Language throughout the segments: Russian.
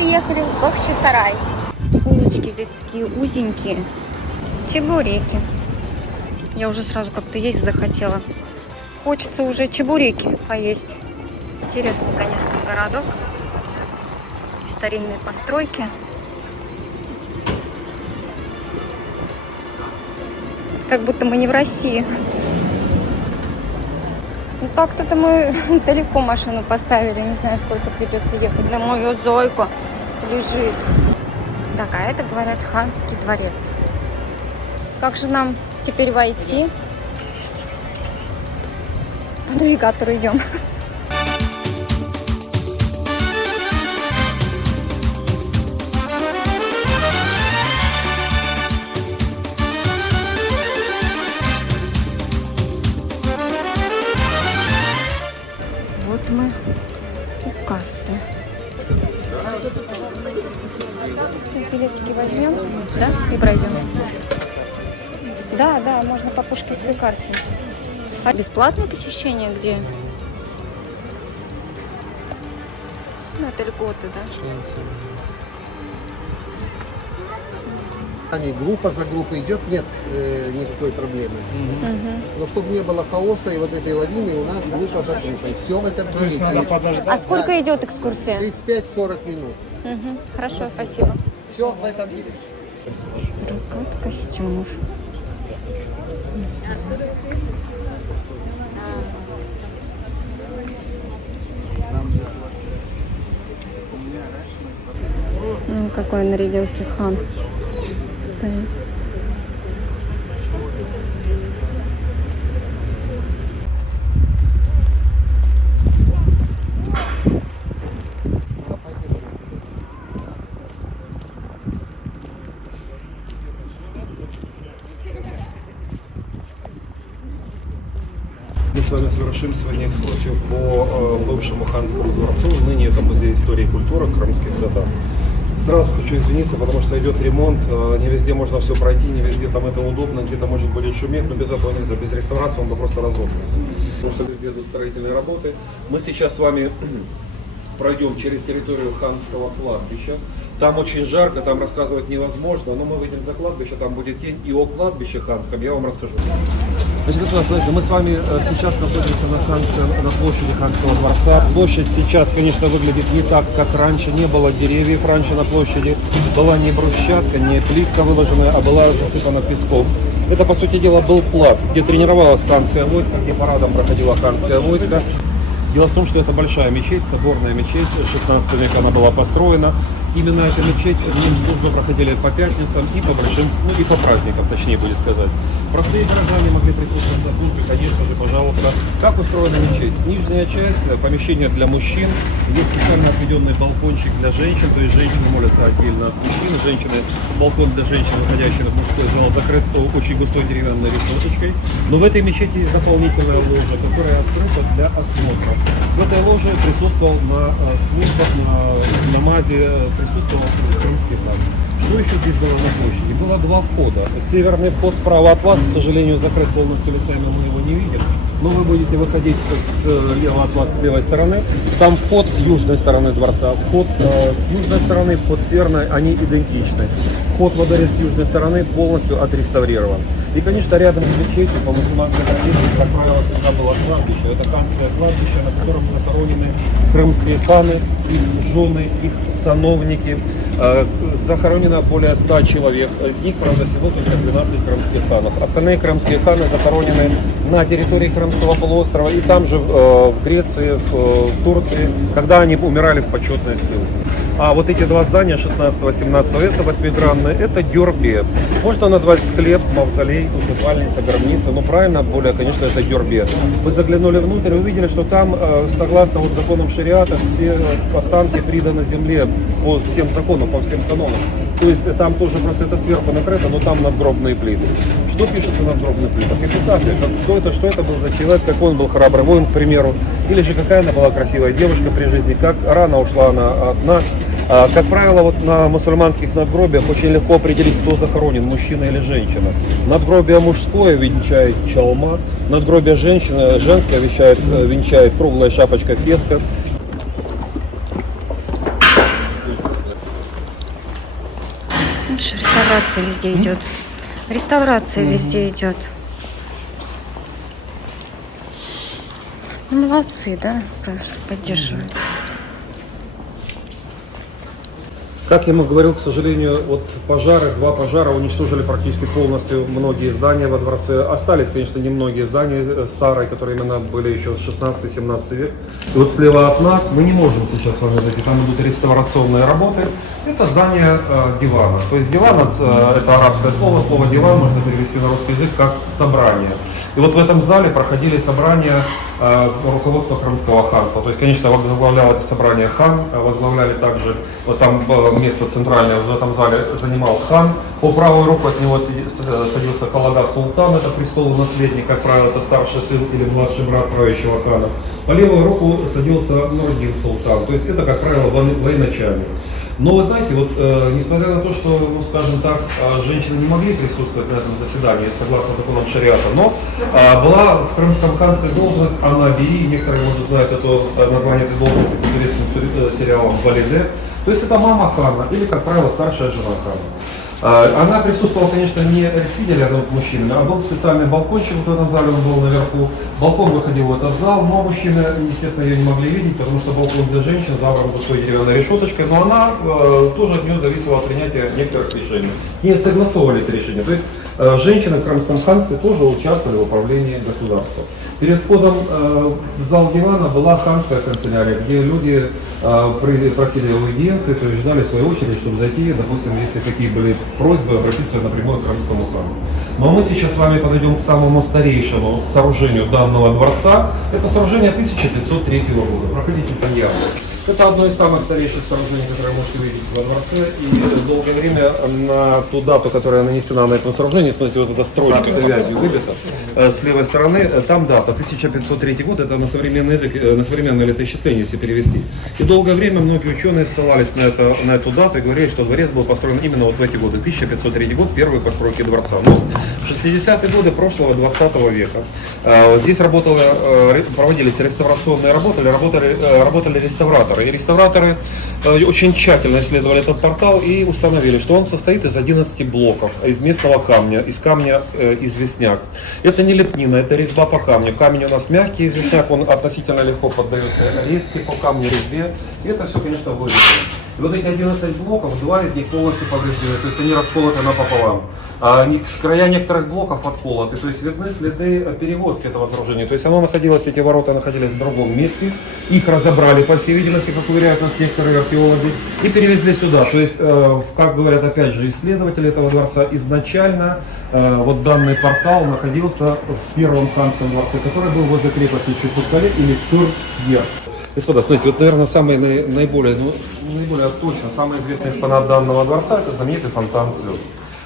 приехали в Бахчисарай. Улочки здесь такие узенькие. Чебуреки. Я уже сразу как-то есть захотела. Хочется уже чебуреки поесть. Интересный, конечно, городок. Старинные постройки. Как будто мы не в России. Ну так-то мы далеко машину поставили. Не знаю, сколько придется ехать. На мою Зойку лежит. Так, а это, говорят, Ханский дворец. Как же нам теперь войти? По навигатору идем. Вот мы у кассы. Билетики возьмем, да, и пройдем. Да, можно по пушкинской карте. А бесплатное посещение где? Ну, это льготы, да? Группа за группой идет, нет никакой проблемы. Но чтобы не было хаоса и вот этой лавины, у нас группа за группой. Все в этом билете. А сколько идет экскурсия? 35-40 минут. Хорошо, спасибо. Все в этом билете. Прокат костюмов. Ну, какой нарядился хан. Стоит. Мы с вами совершим сегодня экскурсию по бывшему Ханскому дворцу. Ныне это музей истории и культуры крымских татар. Сразу хочу извиниться, потому что идет ремонт, не везде можно все пройти, не везде там это удобно, где-то может будет шуметь, но без этого нельзя, без реставрации он бы просто разрушился. Потому что везде идут строительные работы. Мы сейчас с вами пройдем через территорию Ханского кладбища. Там очень жарко, там рассказывать невозможно, но мы выйдем за кладбище, там будет тень, и о кладбище Ханском я вам расскажу. Значит, смотрите, мы с вами сейчас находимся на площади Ханского дворца. Площадь сейчас, конечно, выглядит не так, как раньше. Не было деревьев раньше на площади. Была не брусчатка, не плитка выложенная, а была засыпана песком. Это, по сути дела, был плац, где тренировалось ханское войско, где парадом проходило ханское войско. Дело в том, что это большая мечеть, соборная мечеть, 16 века она была построена. Именно эта мечеть, в ней службы проходили по пятницам и по большим, ну и по праздникам, точнее будет сказать. Простые горожане могли присутствовать на службе, конечно же, пожалуйста. Как устроена мечеть? Нижняя часть, помещение для мужчин, есть специально отведенный балкончик для женщин, то есть женщины молятся отдельно от мужчин, балкон для женщин, выходящих в мужской зал, закрыт очень густой деревянной решеточкой. Но в этой мечети есть дополнительная ложа, которая открыта для осмотра. В этой ложе присутствовал на службах, на намазе, присутствовал крымский хан. Что еще здесь было на площади? Было два входа. Северный вход справа от вас, к сожалению, закрыт полностью лицами, мы его не видим. Но вы будете выходить слева от вас, с левой стороны. Там вход с южной стороны дворца, вход с южной стороны, вход с северной, они идентичны. Вход во дворец с южной стороны полностью отреставрирован. И, конечно, рядом с мечетью по мусульманской традиции, как правило, всегда было кладбище. Это ханское кладбище, на котором захоронены крымские ханы, их жены, их сановники. Захоронено более 100 человек. Из них, правда, всего только 12 крымских ханов. Остальные крымские ханы захоронены на территории Крымского полуострова и там же в Греции, в Турции, когда они умирали в почетной силе. А вот эти два здания 16-17 века, восьмигранные, это дёрбе. Можно назвать склеп, мавзолей, усыпальница, гробница, но правильно, более, конечно, это дёрбе. Вы заглянули внутрь и увидели, что там, согласно вот законам шариата, все останки приданы земле по всем законам, по всем канонам. То есть там тоже просто это сверху накрыто, но там надгробные плиты. Что пишется на надгробных плитах? Эпитафия. Что это был за человек, какой он был храбрый воин, к примеру. Или же какая она была красивая девушка при жизни, как рано ушла она от нас. Как правило, вот на мусульманских надгробиях очень легко определить, кто захоронен, мужчина или женщина. Надгробие мужское венчает чалма, надгробие женское венчает круглая шапочка феска. реставрация везде идет. Реставрация везде идет. Ну, молодцы, да, что поддерживают. Как я ему говорил, к сожалению, вот пожары, 2 пожара уничтожили практически полностью многие здания во дворце. Остались, конечно, немногие здания старые, которые именно были еще 16-17 век. И вот слева от нас, мы не можем сейчас с вами зайти, там идут реставрационные работы. Это здание дивана. То есть диван, это арабское слово, слово диван можно перевести на русский язык как собрание. И вот в этом зале проходили собрания руководства Крымского ханства. То есть, конечно, возглавлял это собрание хан, возглавляли также, вот там место центральное в этом зале занимал хан. По правую руку от него садился Калага Султан, это престолу наследник, как правило, это старший сын или младший брат правящего хана. По левую руку садился Нурдин Султан, то есть это, как правило, военачальник. Но вы знаете, вот несмотря на то, что, ну, скажем так, женщины не могли присутствовать на этом заседании, согласно законам шариата, но была в Крымском ханстве должность Анаби, некоторые, может, знают это название этой должности по турецким сериалам «Валиде». То есть это мама хана или, как правило, старшая жена хана. Она присутствовала, конечно, не сидя рядом с мужчинами, а был специальный балкончик, вот в этом зале он был наверху. Балкон выходил в этот зал, но мужчины, естественно, ее не могли видеть, потому что балкон для женщин забран такой деревянной решеточкой, но она тоже от нее зависела от принятия некоторых решений. С ней согласовывали эти решения. То есть женщины в Крымском ханстве тоже участвовали в управлении государством. Перед входом в зал дивана была ханская канцелярия, где люди просили аудиенции, то есть ждали своей очереди, чтобы зайти, допустим, если какие были просьбы, обратиться напрямую к Крымскому хану. Но мы сейчас с вами подойдем к самому старейшему сооружению данного дворца. Это сооружение 1503 года. Проходите по явно. Это одно из самых старейших сооружений, которые можете увидеть во дворце. И долгое время на ту дату, которая нанесена на этом сооружении, смотрите, вот эта строчка вязью выбита с левой стороны, там дата 1503 год, это на современный язык, на современное летоисчисление, если перевести. И долгое время многие ученые ссылались на эту дату и говорили, что дворец был построен именно вот в эти годы, 1503 год, первые постройки дворца. Но в 60-е годы прошлого 20 века здесь проводились реставрационные работы, работали реставраторы. И реставраторы очень тщательно исследовали этот портал и установили, что он состоит из 11 блоков, из местного камня, из камня известняк. Это не лепнина, это резьба по камню. Камень у нас мягкий, известняк, он относительно легко поддается резке по камню, резьбе. И это все, конечно, вырезано. И вот эти 11 блоков, 2 из них полностью повреждены, то есть они расколоты напополам. Края некоторых блоков отколоты, то есть видны следы перевозки этого сооружения. То есть эти ворота находились в другом месте, их разобрали, по всей видимости, как уверяют нас некоторые археологи, и перевезли сюда. То есть, как говорят опять же исследователи этого дворца, изначально вот данный портал находился в первом ханском дворце, который был возле крепости Чебоксары или Тюр-Ер. Господа, смотрите, вот, наверное, наиболее точно, самый известный экспонат данного дворца — это знаменитый фонтан слез.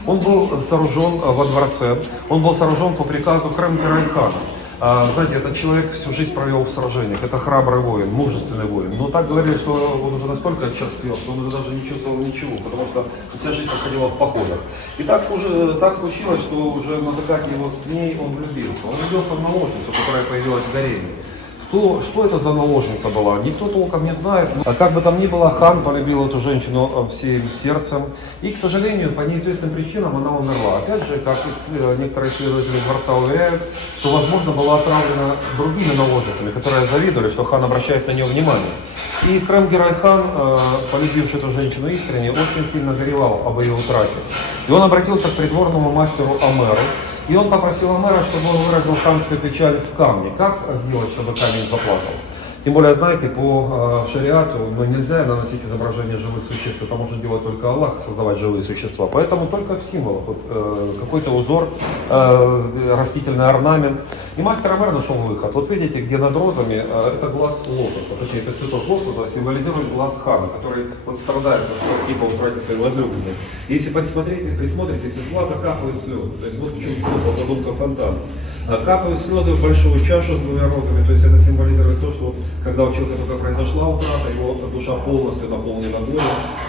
Он был сооружен во дворце, он был сооружен по приказу Крем-Герай-хана. Знаете, этот человек всю жизнь провел в сражениях, это храбрый воин, мужественный воин. Но так говорили, что он уже настолько отчерствел, что он уже даже не чувствовал ничего, потому что вся жизнь проходила в походах. И так случилось, что уже на закате его дней он влюбился. Он влюбился в наложницу, которая появилась в гареме. Что это за наложница была, никто толком не знает. А как бы там ни было, хан полюбил эту женщину всем сердцем. И, к сожалению, по неизвестным причинам она умерла. Опять же, как некоторые исследователи дворца уверяют, что, возможно, была отравлена другими наложницами, которые завидовали, что хан обращает на нее внимание. И Крем-Герай-хан, полюбивший эту женщину искренне, очень сильно горевал об ее утрате. И он обратился к придворному мастеру Амеру. И он попросил Амера, чтобы он выразил ханскую печаль в камне. Как сделать, чтобы камень заплакал? Тем более, знаете, по шариату нельзя наносить изображение живых существ. Это может делать только Аллах, создавать живые существа. Поэтому только в символах. Вот, какой-то узор, растительный орнамент. И мастер Амер нашел выход. Вот видите, где над розами, это глаз лотоса. Точнее, это цветок лотоса символизирует глаз хана, который вот страдает от тоски по утрате своей возлюбленной. И если присмотритесь, из глаза капают слезы. То есть вот в чем смысл задумка фонтана. Капают слезы в большую чашу с двумя розами. То есть это символизирует то, что когда у человека только произошла утрата, его душа полностью наполнена горем,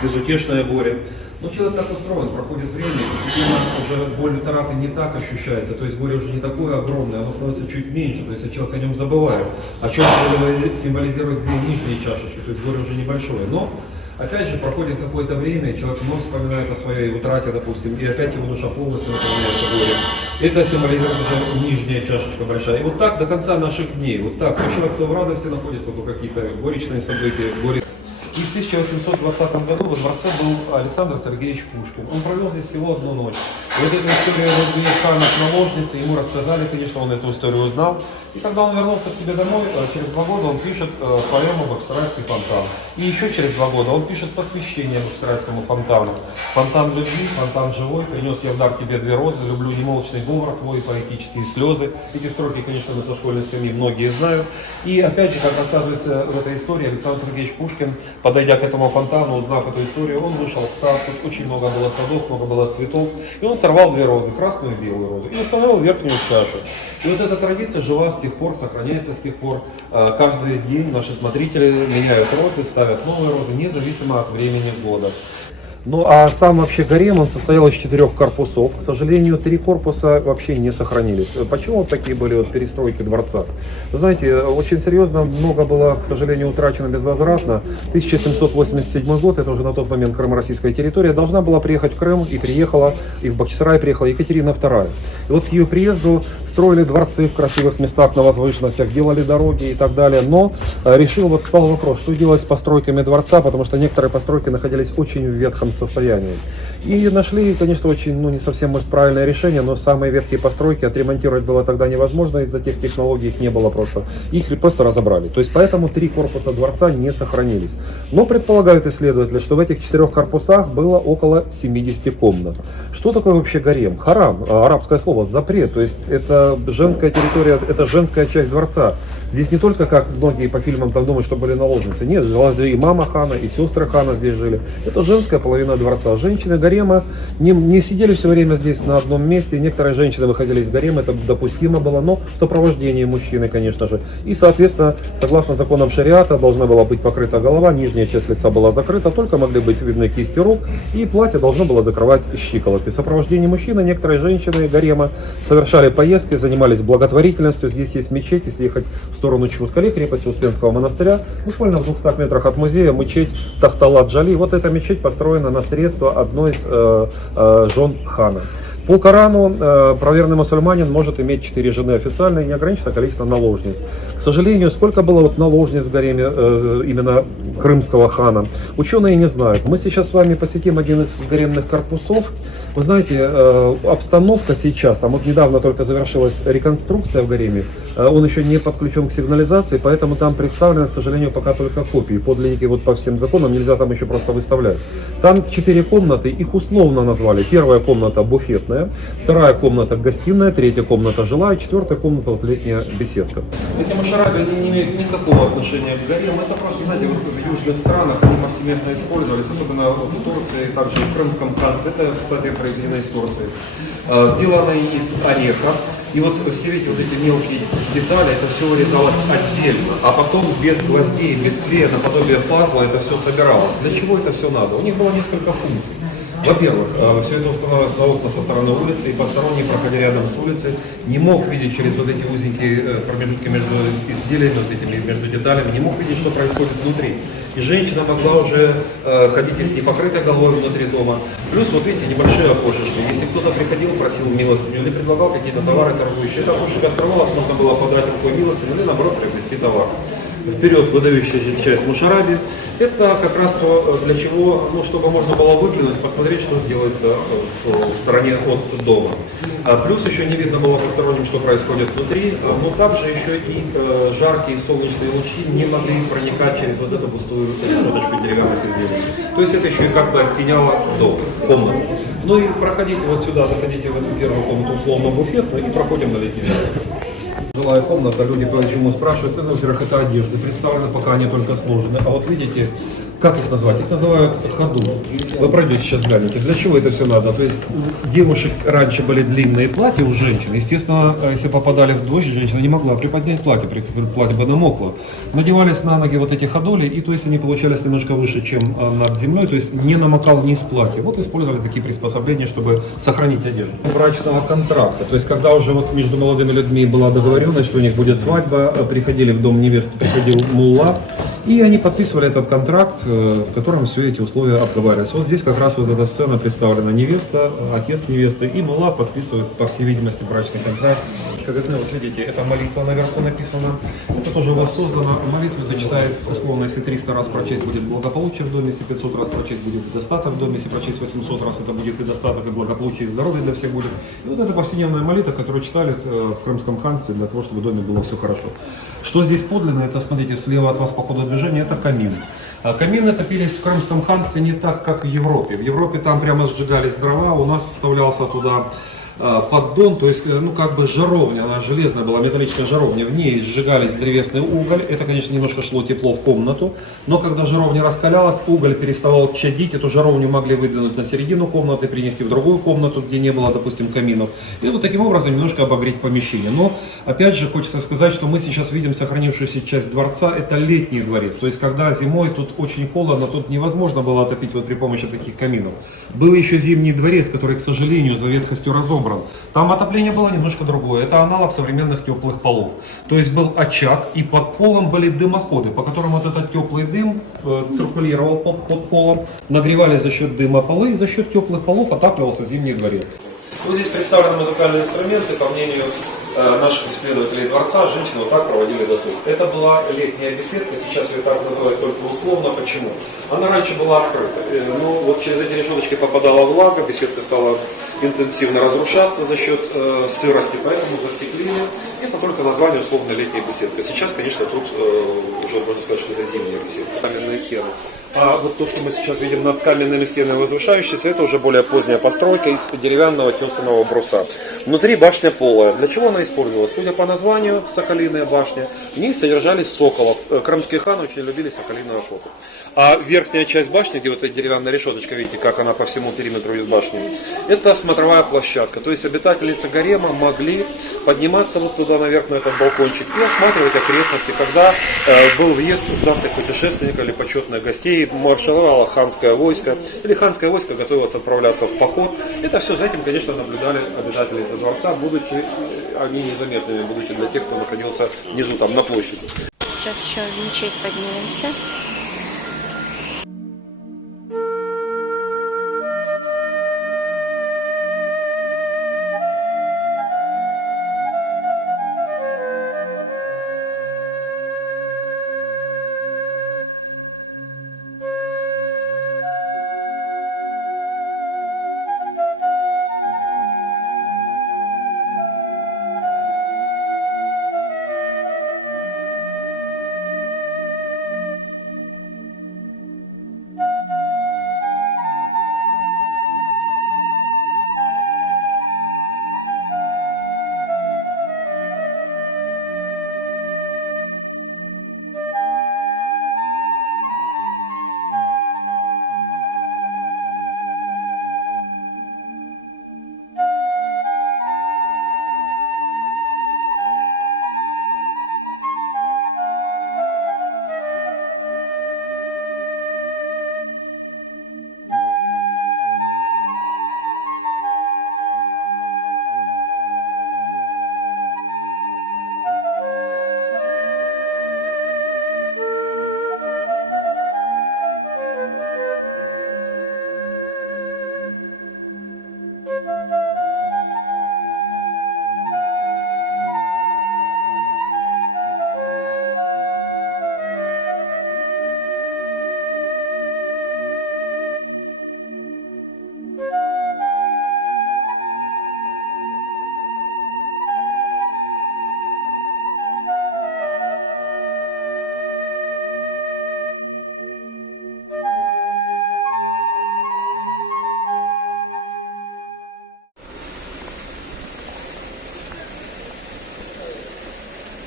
безутешное горе. Но человек так устроен, проходит время, и постепенно уже боль утраты не так ощущается, то есть горе уже не такое огромное, оно становится чуть меньше, то есть человек о нем забывает. О чем символизирует две нижние чашечки, то есть горе уже небольшое. Но Опять же, проходит какое-то время, и человек вновь вспоминает о своей утрате, допустим, и опять его душа полностью наполняется горем. Это символизирует уже нижняя чашечка большая. И вот так до конца наших дней. Вот так. То человек, кто в радости находится, то какие-то горечные события, горе. И в 1820 году во дворце был Александр Сергеевич Пушкин. Он провел здесь всего одну ночь. И вот эта история хана с наложницей, ему рассказали, конечно, он эту историю узнал. И когда он вернулся к себе домой, через 2 года он пишет поэму «Бахчисарайский фонтан». И еще через 2 года он пишет посвящение Бахчисарайскому фонтану. «Фонтан любви, фонтан живой, принес я в дар тебе 2 розы, люблю немолчный говор твой, поэтические слезы». Эти строки, конечно, мы со школьной скамьи многие знают. И опять же, как рассказывается в этой истории, Александр Сергеевич Пушкин, подойдя к этому фонтану, узнав эту историю, он вышел в сад, тут очень много было садов, много было цветов, и он сорвал 2 розы, красную и белую розу, и установил верхнюю чашу. И вот эта традиция жива с тех пор, сохраняется с тех пор. Каждый день наши смотрители меняют розы, ставят новые розы, независимо от времени года. Ну а сам вообще гарем, он состоял из 4 корпусов. К сожалению, 3 корпуса вообще не сохранились. Почему вот такие были вот перестройки дворца? Вы знаете, очень серьезно, много было, к сожалению, утрачено безвозвратно. 1787 год, это уже на тот момент крымро-российская территория, должна была приехать в Крым, и приехала, и в Бахчисарай приехала Екатерина II. И вот к ее приезду строили дворцы в красивых местах на возвышенностях, делали дороги и так далее. Но стал вопрос, что делать с постройками дворца, потому что некоторые постройки находились очень в ветхом состоянии. И нашли, конечно, очень, не совсем, может, правильное решение, но самые ветхие постройки отремонтировать было тогда невозможно, из-за тех технологий их не было просто. Их просто разобрали. То есть поэтому 3 корпуса дворца не сохранились. Но предполагают исследователи, что в этих 4 корпусах было около 70 комнат. Что такое вообще гарем? Харам, арабское слово, запрет, то есть это женская территория, это женская часть дворца. Здесь не только, как многие по фильмам там думают, что были наложницы. Нет, жила и мама хана, и сестры хана здесь жили. Это женская половина дворца. Женщины гарема не сидели все время здесь на одном месте. Некоторые женщины выходили из гарема, это допустимо было, но в сопровождении мужчины, конечно же. И, соответственно, согласно законам шариата, должна была быть покрыта голова, нижняя часть лица была закрыта, только могли быть видны кисти рук, и платье должно было закрывать щиколотки. В сопровождении мужчины некоторые женщины гарема совершали поездки, занимались благотворительностью. Здесь есть мечеть, если ехать в сторону Чебуркали, крепости Успенского монастыря, буквально в 200 метрах от музея, мечеть Тахталат-Джали. Вот эта мечеть построена на средства одной из жен хана. По Корану правоверный мусульманин может иметь 4 жены официально и неограниченное количество наложниц. К сожалению, сколько было наложниц в гареме именно крымского хана, ученые не знают. Мы сейчас с вами посетим один из гаремных корпусов. Вы знаете, обстановка сейчас, там вот недавно только завершилась реконструкция в гареме, он еще не подключен к сигнализации, поэтому там представлены, к сожалению, пока только копии. Подлинники вот по всем законам нельзя там еще просто выставлять. Там 4 комнаты, их условно назвали. Первая комната буфетная, 2-я комната гостиная, 3-я комната жилая, 4-я комната вот летняя беседка. Эти мушараби, они не имеют никакого отношения к гарему. Это просто, знаете, вот в южных странах они повсеместно использовались, особенно вот в Турции, также и в Крымском ханстве. Это, кстати, произведено из Турции. Сделано из ореха. И вот все эти мелкие детали, это все вырезалось отдельно, а потом без гвоздей, без клея, наподобие пазла это все собиралось. Для чего это все надо? У них было несколько функций. Во-первых, все это устанавливалось на окна со стороны улицы, и посторонний, проходя рядом с улицы, не мог видеть через вот эти узенькие промежутки между изделиями, вот этими между деталями, не мог видеть, что происходит внутри. И женщина могла уже ходить с непокрытой головой внутри дома. Плюс, вот видите, небольшие окошечки. Если кто-то приходил, просил милостыню или предлагал какие-то товары торгующие, это окошечко открывалось, можно было подать рукой милостыню или, наоборот, приобрести товар. Вперед выдающаяся часть мушараби. Это как раз то, для чего, чтобы можно было выглянуть, посмотреть, что делается в стороне от дома. Плюс еще не видно было посторонним, что происходит внутри, но также еще и жаркие солнечные лучи не могли проникать через вот эту пустую решеточку деревянных изделий. То есть это еще и как бы оттеняло дом, комнату. Ну и проходите вот сюда, заходите в эту первую комнату, условно буфетную, и проходим на летний день. Жилая комната, люди почему спрашивают, во-первых, это одежда, представлены, пока они только сложены. А вот видите, как их назвать? Их называют ходу. Вы пройдете сейчас, глянете. Для чего это все надо? То есть девушек раньше были длинные платья у женщин. Естественно, если попадали в дождь, женщина не могла приподнять платье бы намокло. Надевались на ноги вот эти ходули, и то есть они получались немножко выше, чем над землей, то есть не намокал низ платья. Вот использовали такие приспособления, чтобы сохранить одежду. Брачного контракта, то есть когда уже вот между молодыми людьми была договоренность, что у них будет свадьба, приходили в дом невесты, приходил мулла, И они подписывали этот контракт, в котором все эти условия обговариваются. Вот здесь как раз вот эта сцена представлена: невеста, отец невесты и мулла подписывают, по всей видимости, брачный контракт. Как вот видите, это молитва наверху написана. Это тоже воссоздано. Молитву это читает, условно, если 300 раз прочесть, будет благополучие в доме, если 500 раз прочесть, будет достаток в доме, если прочесть 800 раз, это будет и достаток, и благополучие, и здоровье для всех будет. И вот это повседневная молитва, которую читали в Крымском ханстве для того, чтобы в доме было все хорошо. Что здесь подлинно, это, смотрите, слева от вас по ходу движения, это камин. Камины топились в Крымском ханстве не так, как в Европе. В Европе там прямо сжигались дрова, у нас вставлялся туда поддон, то есть, ну, как бы жаровня, она железная была, металлическая жаровня, в ней сжигались древесный уголь, это, конечно, немножко шло тепло в комнату, но когда жаровня раскалялась, уголь переставал чадить, эту жаровню могли выдвинуть на середину комнаты, принести в другую комнату, где не было, допустим, каминов, и вот таким образом немножко обогреть помещение. Но, опять же, хочется сказать, что мы сейчас видим сохранившуюся часть дворца, это летний дворец, то есть, когда зимой тут очень холодно, тут невозможно было отопить вот при помощи таких каминов. Был еще зимний дворец, который, к сожалению, за ветхостью разобран. Там отопление было немножко другое. Это аналог современных теплых полов. То есть был очаг, и под полом были дымоходы, по которым вот этот теплый дым циркулировал под полом, нагревали за счет дыма полы, и за счет теплых полов отапливался зимний дворец. Вот здесь представлены музыкальные инструменты, по мнению наших исследователей дворца, женщины вот так проводили досуг. Это была летняя беседка, сейчас ее так называют только условно. Почему? Она раньше была открыта, но вот через эти решеточки попадала влага, беседка стала интенсивно разрушаться за счет сырости, поэтому застеклили. Это только название условно летняя беседка. Сейчас, конечно, тут уже можно сказать, что это зимняя беседка. Каменные стены. А вот то, что мы сейчас видим над каменными стенами возвышающиеся, это уже более поздняя постройка из деревянного тесаного бруса. Внутри башня полая. Для чего она использовалась? Судя по названию, Соколиная башня, в ней содержались соколов. Крымские ханы очень любили соколиную охоту. А верхняя часть башни, где вот эта деревянная решеточка, видите, как она по всему периметру башни, это смотровая площадка. То есть обитательницы гарема могли подниматься вот туда наверх, на этот балкончик, и осматривать окрестности. Когда был въезд знатных путешественников или почетных гостей, маршировало ханское войско, или ханское войско готовилось отправляться в поход. Это все за этим, конечно, наблюдали обитатели из-за дворца, будучи они незаметными, будучи для тех, кто находился внизу, там, на площади. Сейчас еще в мечеть поднимемся.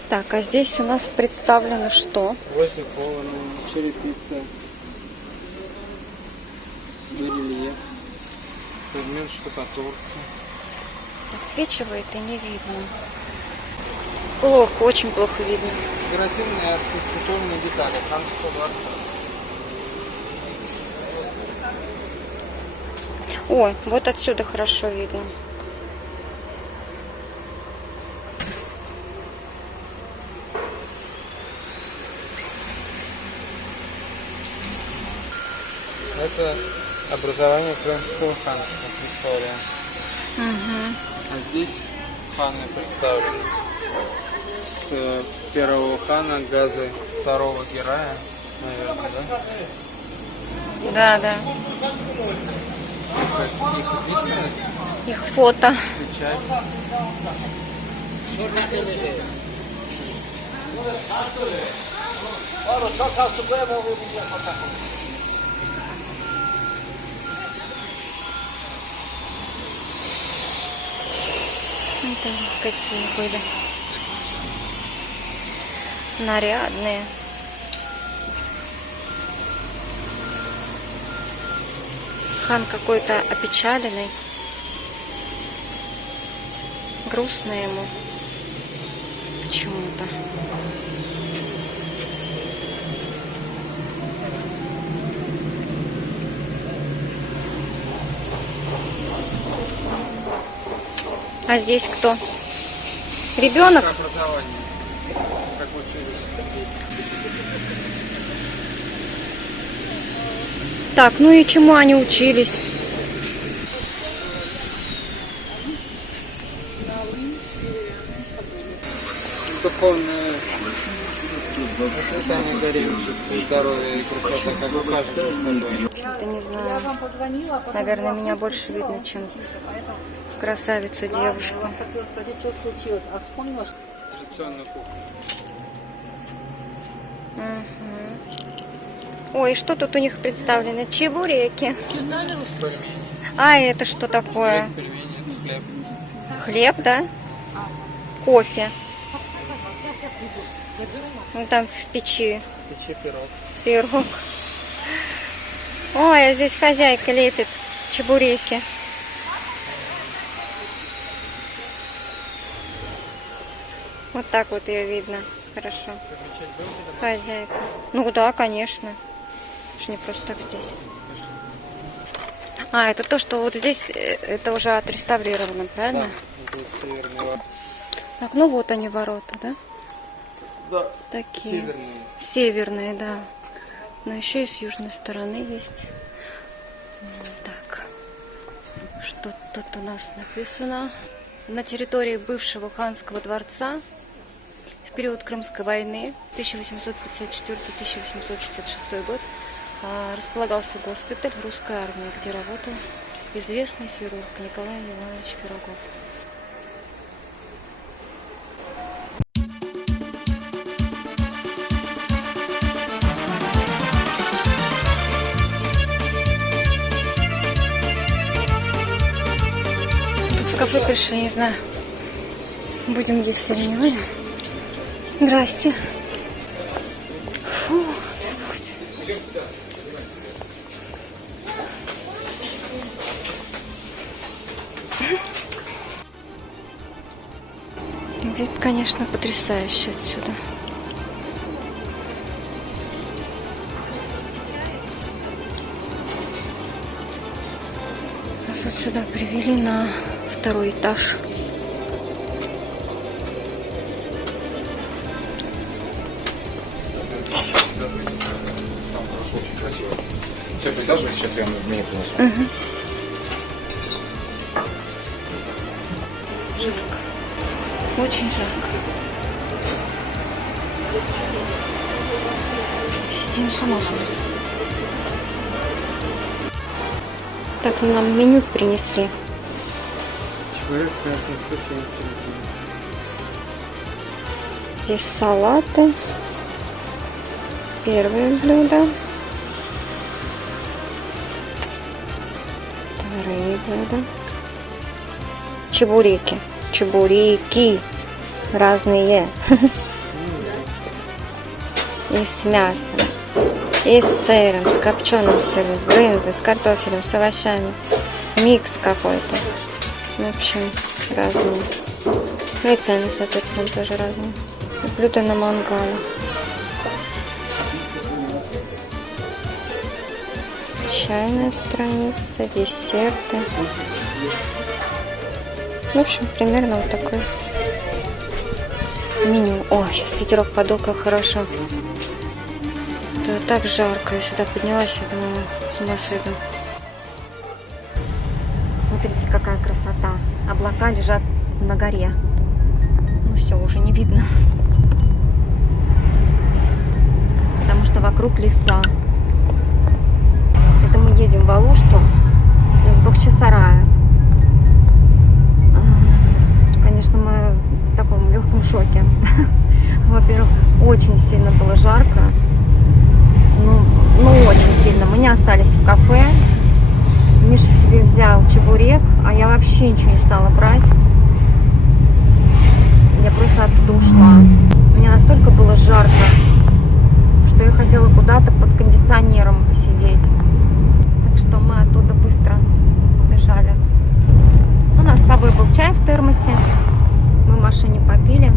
Так, а здесь у нас представлено что? Гвозди кованые, черепица, барельеф, фрагмент штукатурки. Отсвечивает и не видно. Плохо, очень плохо видно. Декоративные архитектурные детали Ханского дворца. О, вот отсюда хорошо видно. Это образование Крымского ханства, история. Угу. А здесь ханы представлены. С первого хана Газы, второго Герая, наверное, да? Да, да. Их письменность, Их фото. печать. Это какие были. Нарядные. Хан какой-то опечаленный. Грустно ему. Почему-то. А здесь кто? Ребенок? Образование. Как учились. Так, ну и чему они учились? Духовное воспитание горем, здоровье и красота, как у каждого. Что-то не знаю. Наверное, меня больше видно, чем красавицу девушку. Хотела спросить, что случилось, а вспомнила, что... Традиционная кухня. Угу. Ой, что тут у них представлено? Чебуреки. А это что такое? Пельмени, хлеб. Хлеб, да? Кофе. Ну там в печи Печи, пирог. пирог. Ой, а здесь хозяйка лепит чебуреки. Вот так вот ее видно. Хорошо. Хозяйка. Ну да, конечно. Ж не просто так здесь. А, это то, что вот здесь, это уже отреставрировано, правильно? Да, это северные ворота. Так, ну вот они ворота, да? Да, Такие. северные. Северные, да. Но еще и с южной стороны есть. Так. Что тут у нас написано? На территории бывшего ханского дворца в период Крымской войны 1854-1866 год располагался госпиталь русской армии, где работал известный хирург Николай Иванович Пирогов. Тут в кафе пришли, не знаю, будем есть или не будем. Здрасте. Фу. Вид, конечно, потрясающий отсюда. Нас вот сюда привели на второй этаж. Все, присаживайтесь, сейчас я вам меню принесу. Жарко. Очень жарко. Сидим с ума сходим. Так, нам меню принесли. Человек с мясом суши. Здесь салаты. Первое блюдо. Вторые блюда. Чебуреки. Чебуреки. Разные. И с мясом. И с сыром, с копченым сыром, с брынзой, с картофелем, с овощами. Микс какой-то. В общем, разные. Ну и цены, соответственно, тоже разные. И блюда на мангале. Чайная страница, десерты. В общем, примерно вот такое меню. О, сейчас ветерок подул, как хорошо. Это так жарко. Я сюда поднялась, я думаю, с ума сойду. Смотрите, какая красота. Облака лежат на горе. Ну все, уже не видно. Потому что вокруг леса. Это мы едем в Алушту из Бахчисарая. Конечно, мы в таком легком шоке. Во-первых, очень сильно было жарко. Ну, очень сильно. Мы не остались в кафе. Миша себе взял чебурек, а я вообще ничего не стала брать. Я просто оттуда ушла. Мне настолько было жарко, что я хотела куда-то под кондиционером посидеть. Так что мы оттуда быстро бежали. У нас с собой был чай в термосе. Мы в машине попили.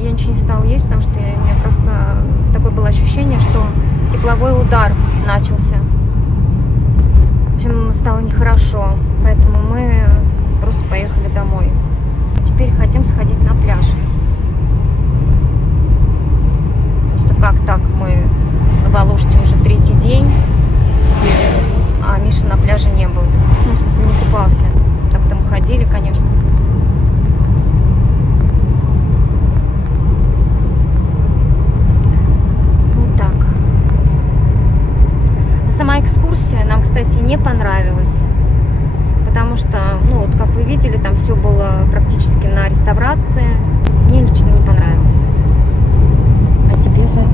Я ничего не стала есть, потому что у меня просто такое было ощущение, что тепловой удар начался. В общем, стало нехорошо. Поэтому мы просто поехали домой. Теперь хотим сходить на пляж. Просто как так? Мы в Алуште уже 3-й день, а Миша на пляже не был. Ну, в смысле, не купался. Так-то мы ходили, конечно. Вот так. Сама экскурсия нам, кстати, не понравилась. Потому что, ну, вот как вы видели, там все было практически на реставрации. Мне лично не понравилось. А тебе, Зай?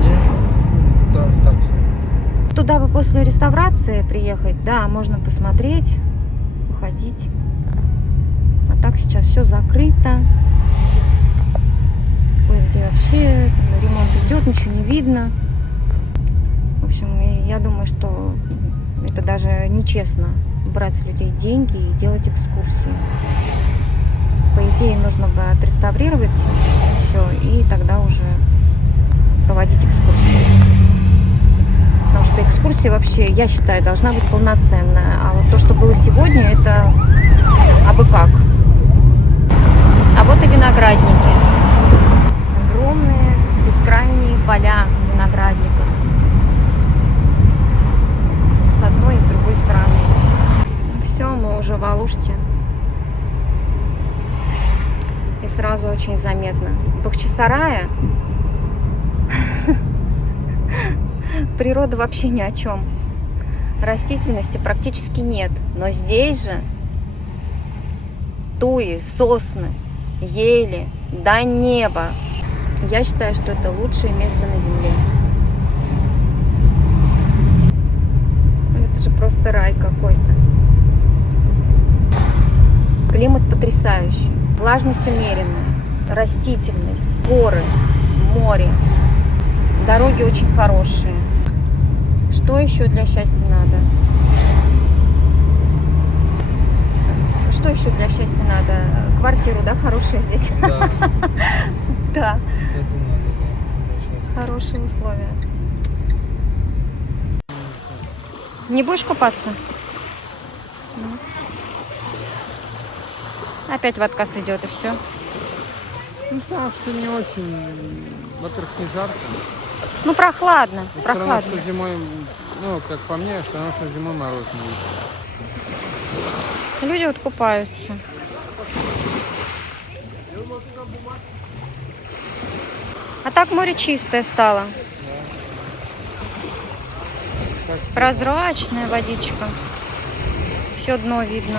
Нет, да, так. Туда бы после реставрации приехать, да, можно посмотреть, уходить. А так сейчас все закрыто. Кое-где вообще ремонт идет, ничего не видно. В общем, я думаю, что это даже нечестно брать с людей деньги и делать экскурсии. По идее, нужно бы отреставрировать все и тогда уже проводить экскурсии. Потому что экскурсия вообще, я считаю, должна быть полноценная. А вот то, что было сегодня, это абы как. А вот и виноградники. Огромные бескрайние поля виноградников. С одной и с другой стороны. Все, мы уже в Алуште. И сразу очень заметно. В Бахчисарае природа вообще ни о чем. Растительности практически нет. Но здесь же туи, сосны, ели до неба. Я считаю, что это лучшее место на Земле. Это же просто рай какой-то. Климат потрясающий. Влажность умеренная. Растительность, горы, море. Дороги очень хорошие. Что еще для счастья надо? Что еще для счастья надо? Квартиру, да, хорошую здесь? Да, Да, это надо, да. хорошие условия. Не будешь купаться? Опять в отказ идет и все. Ну, потому что не очень, во-первых, не жарко. Ну, прохладно, И всё равно, прохладно. что зимой, ну, как по мне, все равно, что зимой мороз не будет. Люди вот купаются. А так море чистое стало. Так, Прозрачная водичка. Все дно видно.